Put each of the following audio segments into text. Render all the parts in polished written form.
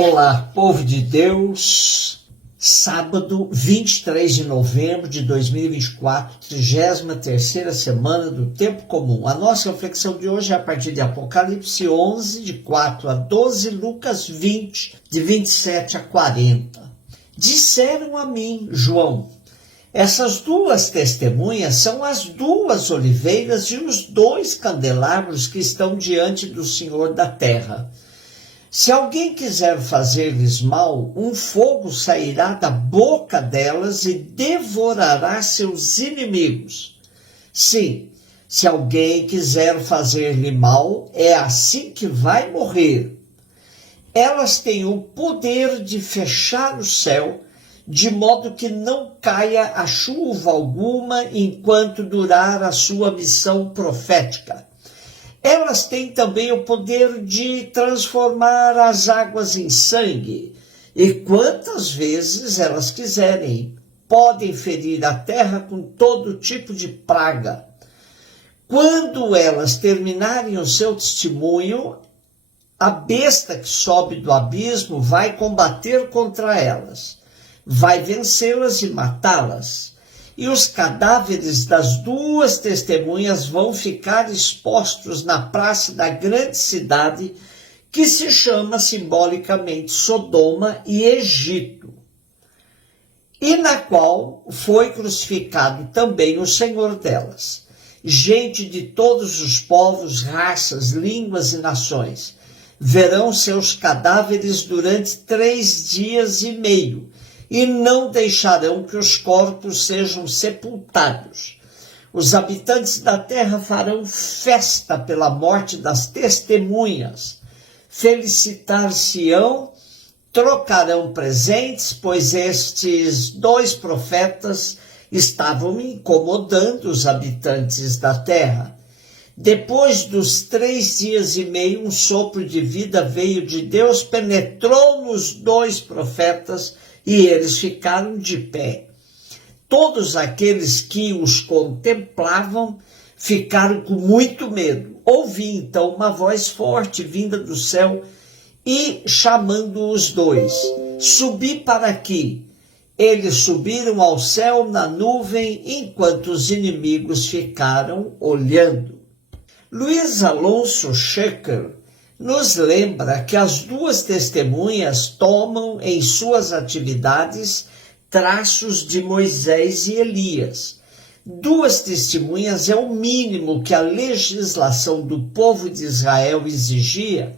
Olá, povo de Deus, sábado 23 de novembro de 2024, 33ª semana do Tempo Comum. A nossa reflexão de hoje é a partir de Apocalipse 11, de 4 a 12, Lucas 20, de 27 a 40. Disseram a mim, João, essas duas testemunhas são as duas oliveiras e os dois candelabros que estão diante do Senhor da terra. Se alguém quiser fazer-lhes mal, um fogo sairá da boca delas e devorará seus inimigos. Sim, se alguém quiser fazer-lhe mal, é assim que vai morrer. Elas têm o poder de fechar o céu, de modo que não caia a chuva alguma enquanto durar a sua missão profética. Elas têm também o poder de transformar as águas em sangue, e quantas vezes elas quiserem, podem ferir a terra com todo tipo de praga. Quando elas terminarem o seu testemunho, a besta que sobe do abismo vai combater contra elas, vai vencê-las e matá-las. E os cadáveres das duas testemunhas vão ficar expostos na praça da grande cidade, que se chama simbolicamente Sodoma e Egito, e na qual foi crucificado também o Senhor delas. Gente de todos os povos, raças, línguas e nações verão seus cadáveres durante 3 dias e meio, e não deixarão que os corpos sejam sepultados. Os habitantes da terra farão festa pela morte das testemunhas, felicitar-se-ão, trocarão presentes, pois estes 2 profetas estavam incomodando os habitantes da terra. Depois dos 3 dias e meio, um sopro de vida veio de Deus, penetrou nos 2 profetas, e eles ficaram de pé. Todos aqueles que os contemplavam ficaram com muito medo. Ouvi então uma voz forte vinda do céu e chamando os 2. Subi para aqui. Eles subiram ao céu na nuvem, enquanto os inimigos ficaram olhando. Luiz Alonso Schecker nos lembra que as duas testemunhas tomam em suas atividades traços de Moisés e Elias. 2 testemunhas é o mínimo que a legislação do povo de Israel exigia,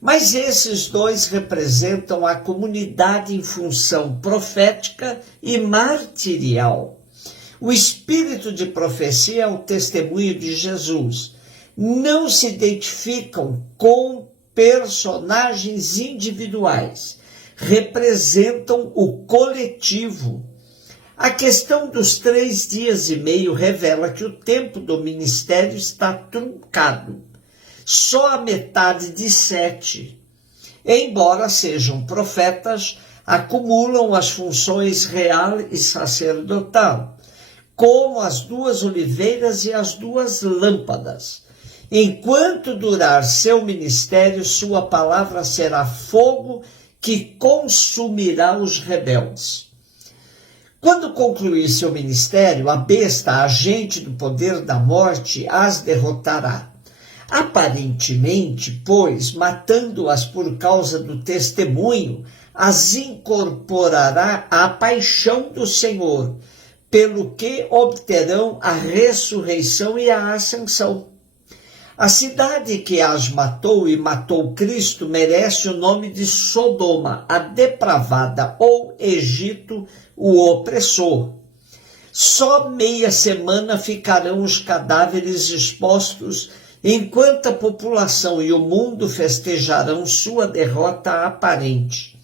mas esses 2 representam a comunidade em função profética e martirial. O espírito de profecia é o testemunho de Jesus. Não se identificam com personagens individuais, representam o coletivo. A questão dos 3 dias e meio revela que o tempo do ministério está truncado. Só a metade de 7, embora sejam profetas, acumulam as funções real e sacerdotal, como as 2 oliveiras e as 2 lâmpadas. Enquanto durar seu ministério, sua palavra será fogo que consumirá os rebeldes. Quando concluir seu ministério, a besta, agente do poder da morte, as derrotará. Aparentemente, pois, matando-as por causa do testemunho, as incorporará à paixão do Senhor, pelo que obterão a ressurreição e a ascensão. A cidade que as matou e matou Cristo merece o nome de Sodoma, a depravada, ou Egito, o opressor. Só meia semana ficarão os cadáveres expostos, enquanto a população e o mundo festejarão sua derrota aparente.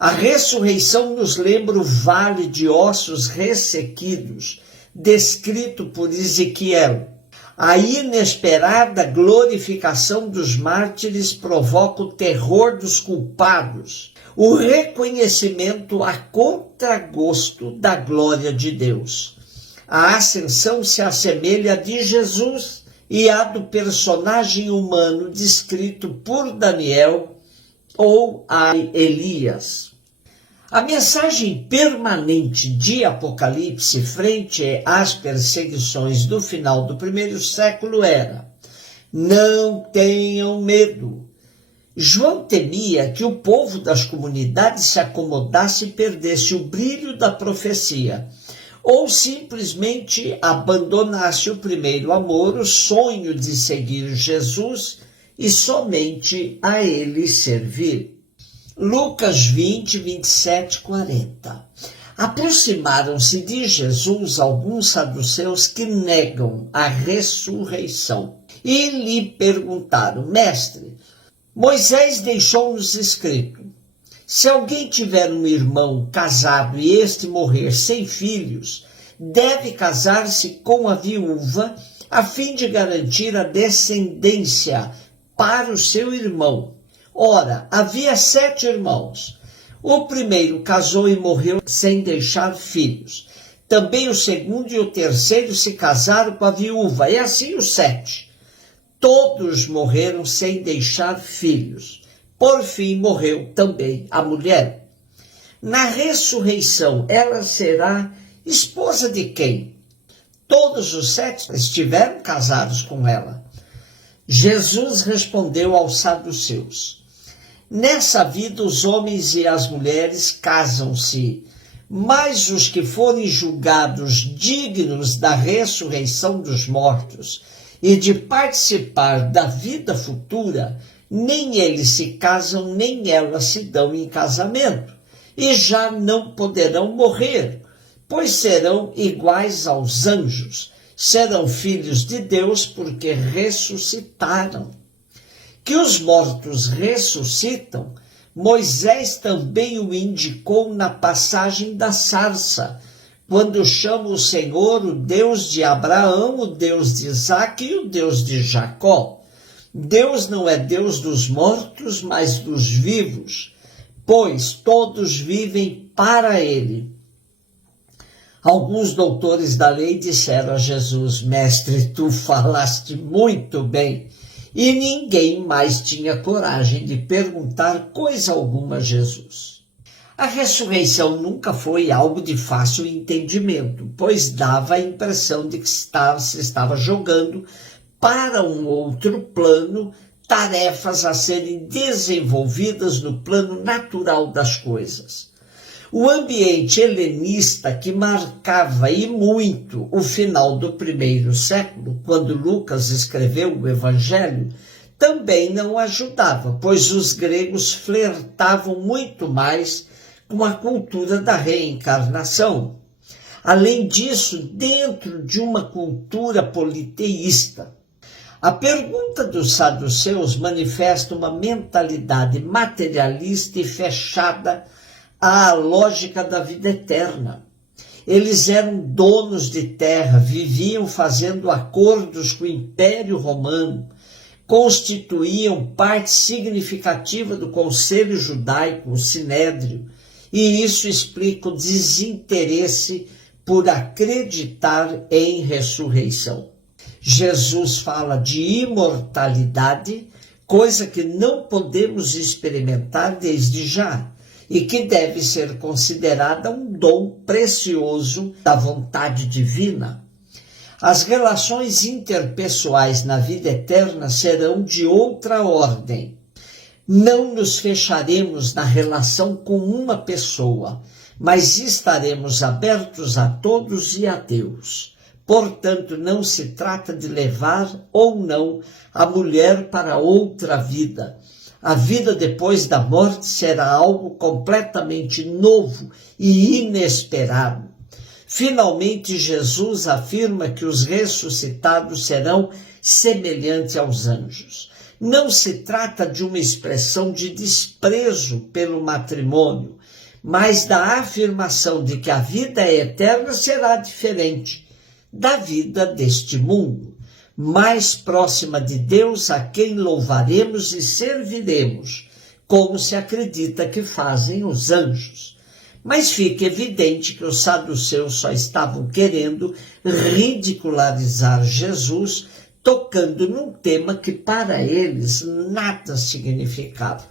A ressurreição nos lembra o vale de ossos ressequidos, descrito por Ezequiel. A inesperada glorificação dos mártires provoca o terror dos culpados, o reconhecimento a contragosto da glória de Deus. A ascensão se assemelha à de Jesus e à do personagem humano descrito por Daniel ou a Elias. A mensagem permanente de Apocalipse frente às perseguições do final do primeiro século era: não tenham medo. João temia que o povo das comunidades se acomodasse e perdesse o brilho da profecia, ou simplesmente abandonasse o primeiro amor, o sonho de seguir Jesus e somente a ele servir. Lucas 20, 27, 40. Aproximaram-se de Jesus alguns saduceus que negam a ressurreição e lhe perguntaram: Mestre, Moisés deixou-nos escrito: se alguém tiver um irmão casado e este morrer sem filhos, deve casar-se com a viúva, a fim de garantir a descendência para o seu irmão. Ora, havia 7 irmãos. O primeiro casou e morreu sem deixar filhos. Também o segundo e o terceiro se casaram com a viúva, e assim os 7. Todos morreram sem deixar filhos. Por fim, morreu também a mulher. Na ressurreição, ela será esposa de quem? Todos os 7 estiveram casados com ela. Jesus respondeu aos saduceus: nessa vida os homens e as mulheres casam-se, mas os que forem julgados dignos da ressurreição dos mortos e de participar da vida futura, nem eles se casam, nem elas se dão em casamento, e já não poderão morrer, pois serão iguais aos anjos, serão filhos de Deus porque ressuscitaram. Que os mortos ressuscitam, Moisés também o indicou na passagem da sarça, quando chama o Senhor o Deus de Abraão, o Deus de Isaque e o Deus de Jacó. Deus não é Deus dos mortos, mas dos vivos, pois todos vivem para ele. Alguns doutores da lei disseram a Jesus: Mestre, tu falaste muito bem. E ninguém mais tinha coragem de perguntar coisa alguma a Jesus. A ressurreição nunca foi algo de fácil entendimento, pois dava a impressão de que se estava jogando para um outro plano tarefas a serem desenvolvidas no plano natural das coisas. O ambiente helenista que marcava e muito o final do primeiro século, quando Lucas escreveu o Evangelho, também não ajudava, pois os gregos flertavam muito mais com a cultura da reencarnação. Além disso, dentro de uma cultura politeísta, a pergunta dos saduceus manifesta uma mentalidade materialista e fechada à lógica da vida eterna. Eles eram donos de terra, viviam fazendo acordos com o Império Romano, constituíam parte significativa do Conselho Judaico, o Sinédrio, e isso explica o desinteresse por acreditar em ressurreição. Jesus fala de imortalidade, coisa que não podemos experimentar desde já, e que deve ser considerada um dom precioso da vontade divina. As relações interpessoais na vida eterna serão de outra ordem. Não nos fecharemos na relação com uma pessoa, mas estaremos abertos a todos e a Deus. Portanto, não se trata de levar ou não a mulher para outra vida. A vida depois da morte será algo completamente novo e inesperado. Finalmente, Jesus afirma que os ressuscitados serão semelhantes aos anjos. Não se trata de uma expressão de desprezo pelo matrimônio, mas da afirmação de que a vida eterna será diferente da vida deste mundo, mais próxima de Deus, a quem louvaremos e serviremos, como se acredita que fazem os anjos. Mas fica evidente que os saduceus só estavam querendo ridicularizar Jesus, tocando num tema que para eles nada significava.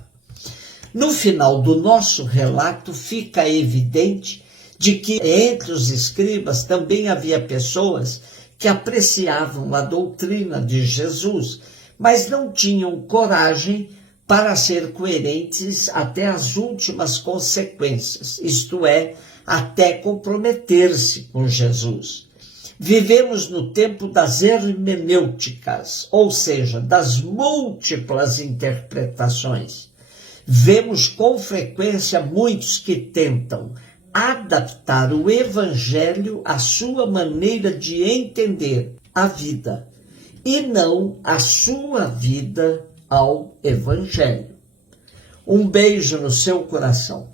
No final do nosso relato fica evidente de que entre os escribas também havia pessoas que apreciavam a doutrina de Jesus, mas não tinham coragem para ser coerentes até as últimas consequências, isto é, até comprometer-se com Jesus. Vivemos no tempo das hermenêuticas, ou seja, das múltiplas interpretações. Vemos com frequência muitos que tentam adaptar o evangelho à sua maneira de entender a vida e não a sua vida ao evangelho. Um beijo no seu coração.